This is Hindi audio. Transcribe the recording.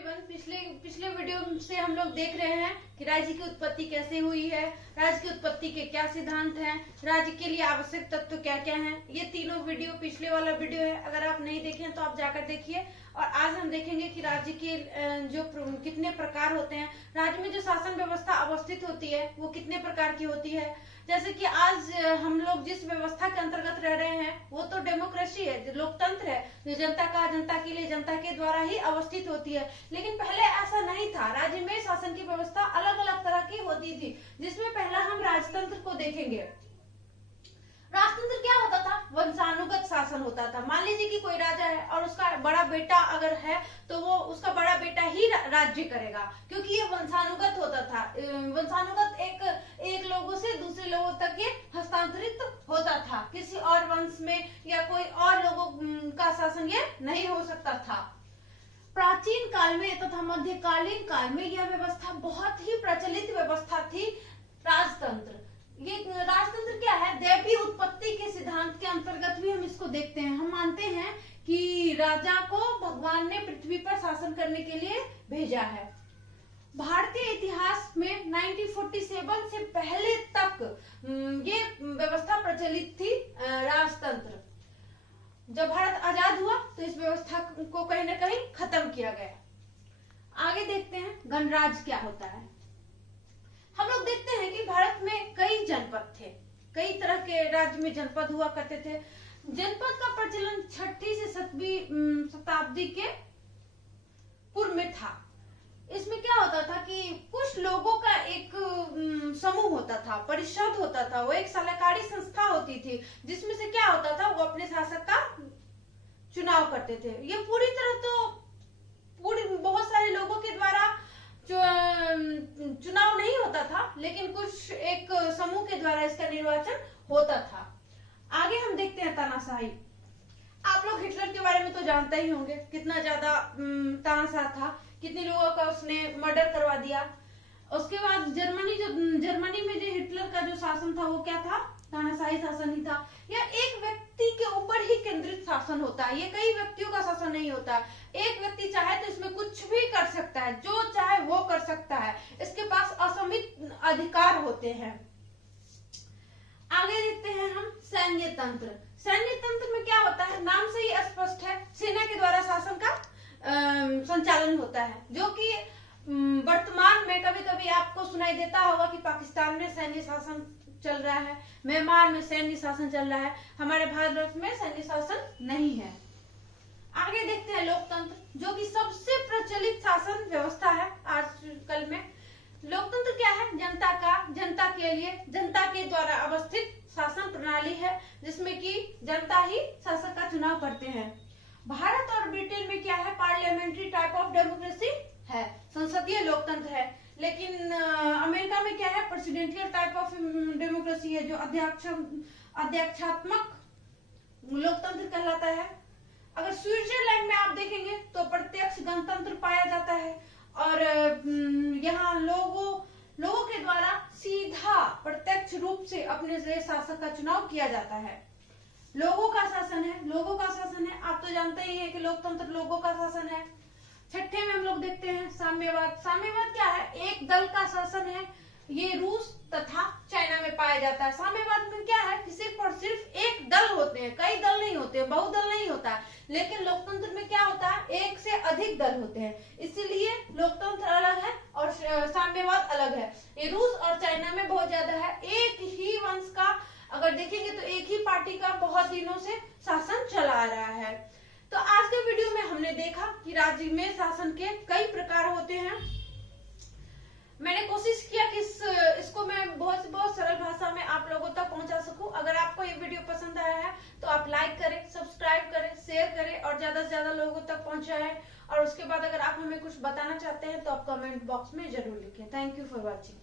एवरीवन, पिछले पिछले वीडियो से हम लोग देख रहे हैं कि राज्य की उत्पत्ति कैसे हुई है, राज्य की उत्पत्ति के क्या सिद्धांत हैं, राज्य के लिए आवश्यक तत्व क्या क्या हैं। ये तीनों वीडियो पिछले वाला वीडियो है, अगर आप नहीं देखें तो आप जाकर देखिए। और आज हम देखेंगे कि राज्य के जो कितने प्रकार होते हैं, राज्य में जो शासन व्यवस्था अवस्थित होती है वो कितने प्रकार की होती है। जैसे कि आज हम लोग जिस व्यवस्था के अंतर्गत रह रहे हैं वो तो डेमोक्रेसी है, जो लोकतंत्र है, जो जनता के लिए जनता के द्वारा ही अवस्थित होती है। लेकिन पहले ऐसा नहीं था, राज्य में शासन की व्यवस्था अलग अलग तरह की होती थी, जिसमें पहला हम राजतंत्र को देखेंगे। राजतंत्र क्या होता था? वंशानुगत शासन होता था। मान लीजिए कि कोई राजा है और उसका बड़ा बेटा अगर है तो वो उसका बड़ा बेटा ही राज्य करेगा, क्योंकि ये वंशानुगत होता था। वंशानुगत एक लोगों से दूसरे लोगों तक ये हस्तांतरित होता था, किसी और वंश में या कोई और लोगों का शासन ये नहीं हो सकता था। प्राचीन काल में तथा मध्यकालीन काल में यह व्यवस्था बहुत ही प्रचलित व्यवस्था थी, राजतंत्र। ये राजतंत्र क्या है? दैवीय उत्पत्ति के सिद्धांत के अंतर्गत भी हम इसको देखते हैं। हम मानते हैं कि राजा को भगवान ने पृथ्वी पर शासन करने के लिए भेजा है। भारतीय इतिहास में 1947 से पहले तक ये व्यवस्था प्रचलित थी, राजतंत्र। जब भारत आजाद हुआ तो इस व्यवस्था को कहीं ना कहीं खत्म किया गया। आगे देखते हैं गणराज्य क्या होता है। हम लोग देखते हैं कि भारत में कई जनपद थे, कई तरह के राज्य में जनपद हुआ करते थे। जनपद का प्रचलन 6वीं से 7वीं शताब्दी के पूर्व में था। इसमें क्या होता था कि कुछ लोगों का एक समूह होता था, परिषद होता था, वो एक सलाहकारी संस्था होती थी, जिसमें से क्या होता था, वो अपने शासक का चुनाव करते थे। ये पूरी तरह तो बहुत सारे लोगों के द्वारा चुनाव नहीं होता था, लेकिन कुछ एक समूह के द्वारा इसका निर्वाचन होता था। आगे हम देखते हैं तानाशाही। आप लोग हिटलर के बारे में तो जानते ही होंगे, कितना ज्यादा तानाशाह था, कितने लोगों का उसने मर्डर करवा दिया। उसके बाद जर्मनी में जो हिटलर का जो शासन था वो क्या था? तानाशाही शासन ही था। यह एक व्यक्ति के ऊपर ही केंद्रित शासन होता है, ये कई व्यक्तियों का शासन नहीं होता। एक व्यक्ति चाहे तो इसमें कुछ भी कर सकता है, जो चाहे वो कर सकता है, इसके पास असीमित अधिकार होते हैं। आगे देखते हैं हम सैन्य तंत्र। सैन्य तंत्र में क्या होता है? नाम से ही स्पष्ट है, सेना के द्वारा शासन का संचालन होता है, जो कि वर्तमान में कभी कभी आपको सुनाई देता होगा कि पाकिस्तान में सैन्य शासन चल रहा है, म्यांमार में सैन्य शासन चल रहा है, हमारे भारत में सैन्य शासन नहीं है। आगे देखते हैं लोकतंत्र, जो कि सबसे प्रचलित शासन व्यवस्था है आजकल में। लोकतंत्र क्या है? जनता के लिए, जनता के द्वारा अवस्थित शासन प्रणाली है, जिसमें कि जनता ही शासक का चुनाव करते हैं। भारत और ब्रिटेन में क्या है? पार्लियामेंट्री टाइप ऑफ डेमोक्रेसी है, संसदीय लोकतंत्र है। लेकिन अमेरिका में क्या है? प्रेसिडेंशियल टाइप ऑफ डेमोक्रेसी है, जो अध्यक्षात्मक लोकतंत्र कहलाता है। अगर स्विट्जरलैंड में आप देखेंगे तो प्रत्यक्ष गणतंत्र पाया जाता है, और यहाँ लोगों के द्वारा सीधा प्रत्यक्ष रूप से अपने शासक का चुनाव किया जाता है। लोगों का शासन है, आप तो जानते ही हैं कि लोकतंत्र लोगों का शासन है। छठे में हम लोग देखते हैं साम्यवाद। साम्यवाद क्या है? एक दल का शासन है, ये रूस तथा चाइना में पाया जाता है। साम्यवाद में क्या है कि सिर्फ और सिर्फ एक दल होते हैं, कई दल नहीं होते, बहुदल नहीं होता। लेकिन लोकतंत्र में क्या होता है? एक से अधिक दल होते हैं, इसीलिए लोकतंत्र अलग है और साम्यवाद अलग है। ये रूस और चाइना में बहुत ज्यादा है। एक ही वंश का अगर देखेंगे तो एक ही पार्टी का बहुत दिनों से शासन चला आ रहा है। तो आज के वीडियो में हमने देखा कि राज्य में शासन के कई प्रकार होते हैं। मैंने कोशिश किया कि इसको मैं बहुत सरल भाषा में आप लोगों तक पहुंचा सकूं। अगर आपको ये वीडियो पसंद आया है तो आप लाइक करें, सब्सक्राइब करें, शेयर करें और ज्यादा से ज्यादा लोगों तक पहुंचाएं। और उसके बाद अगर आप हमें कुछ बताना चाहते हैं तो आप कमेंट बॉक्स में जरूर लिखें। Thank you for watching.